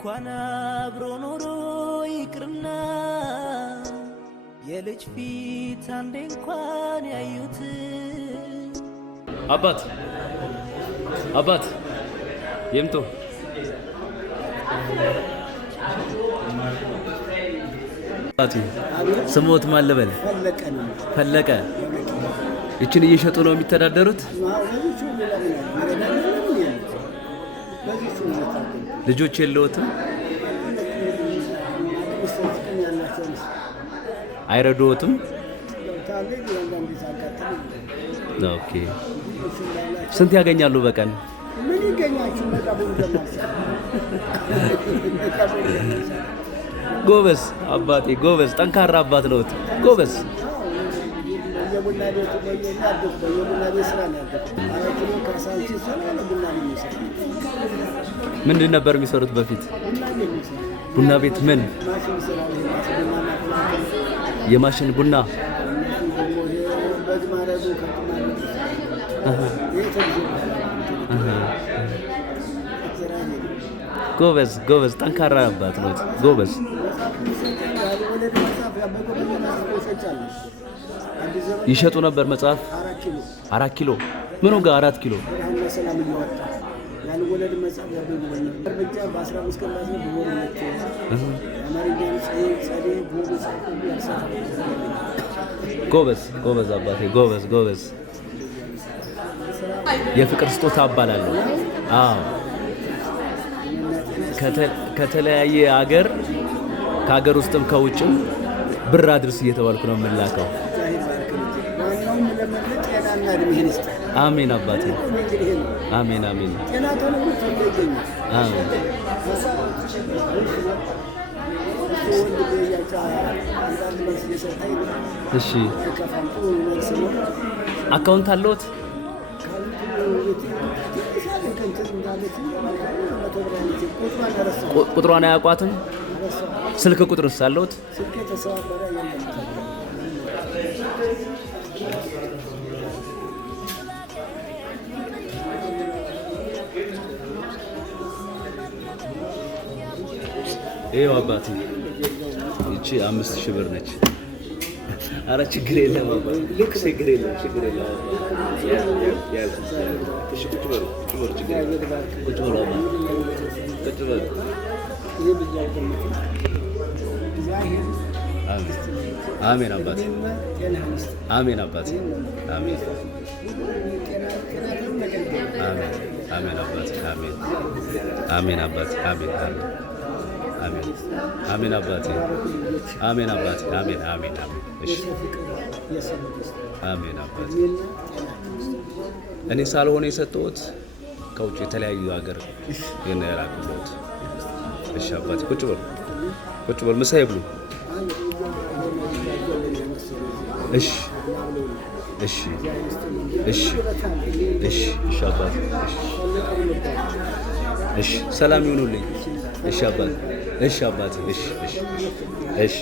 እንኳን አብሮ ኖሮ ይቅርና የልጅ ፊት አንዴ እንኳን ያዩት አባት የምቶ ስሞት ማለበል ፈለቀ እቺን እየሸጡ ነው የሚተዳደሩት። ልጆች የለውትም አይረዱዎትም። ኦኬ ስንት ያገኛሉ በቀን? ምን ይገኛችሁ? ጎበዝ አባቴ ጎበዝ፣ ጠንካራ አባት ነዎት። ጎበዝ የቡና ቤቱ በየኛው በየቡና ቤት ስራ ነው ያለው። ካሳንቺ ሰራ ቡና ቤት ነው። ምንድን ነበር የሚሰሩት በፊት? ቡና ቤት ምን የማሽን ቡና ጎበዝ ጠንካራ አባት ነው። ጎበዝ ይሸጡ ነበር መጽሐፍ 4 ኪሎ ምኑ ጋር 4 ኪሎ ያልወለድ መጽሐፍ ያበሉኝ እርምጃ በ15 ቀን ላይ በወርነት አማርኛን ጸዴ ጎበዝ አባቴ ጎበዝ የፍቅር ስጦታ አባላለሁ። አዎ ከተለያየ ሀገር ከሀገር ውስጥም ከውጭም ብር አድርስ እየተባልኩ ነው የምላከው። አሜን አባቴ አሜን። እሺ አካውንት አለዎት? ቁጥሯን አያውቋትም? ስልክ ቁጥርስ አለዎት? ይኸው አባቴ እቺ 5000 ብር ነች። አረ ችግር የለም አባቴ ልክ ችግር የለም። አሜን አባቴ አሜን አባቴ አሜን አባቴ አሜን አባቴ አሜን አባቴ አሜን። እሺ አሜን አባቴ እኔ ሳልሆነ የሰጠሁት ከውጭ የተለያዩ ሀገር የነራኩት። እሺ አባቴ ቁጭ በል ምሳ ይብሉ። እሺ አባቴ እሺ ሰላም ይሁኑልኝ። እሺ አባቴ እሺ